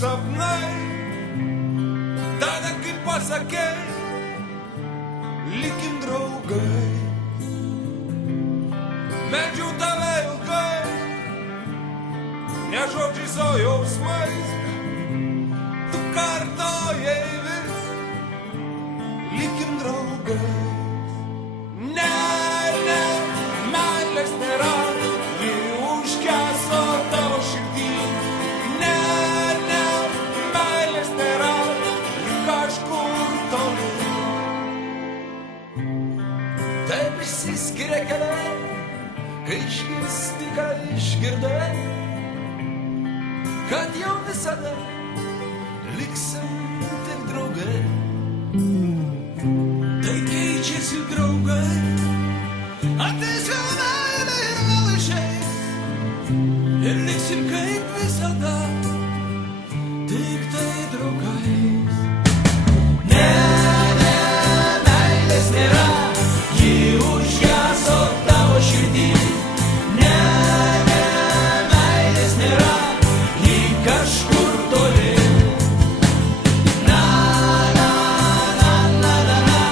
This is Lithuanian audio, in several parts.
sapnai, tada kaip pasakei, likim draugai. Medžiau tave ilgai, ne žodžiais, o jausmais, tu kartojai vis, likim draugai. Ne, ne, meilės nėra, ji užgeso tavo širdį. Ne, ne, meilės nėra, ji kažkur toli. Taip išsiskiria keliai, kai išgirsti, ką išgirdai, kad jau visada liksim tik draugai. Tai keičiasi draugai, ateis vėl meilė ir vėl išeis, ir liksim kaip visada, tik tai draugais. Ne, ne, meilės nėra, ji užgeso tavo širdį. Ne, ne, meilės nėra, ji kažkur toli. Na, na, na, na, na, na,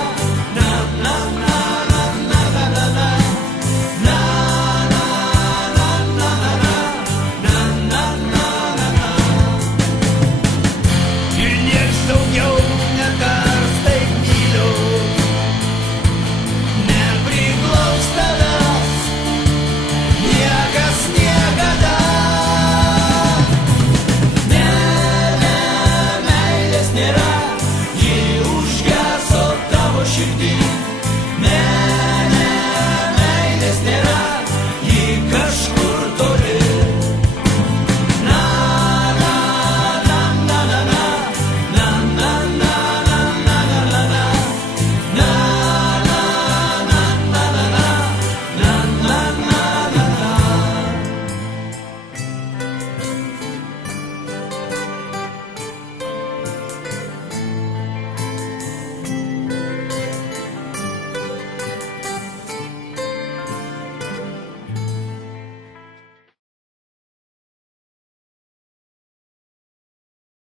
na, na, na, na, na, na, na, na, na, na, na, na, na, na. Ir nieks daugiau nekars taip myliu, nepriglaus tavęs, niekas niekada. Ne, ne, meilės nėra, ji užgeso tavo širdį.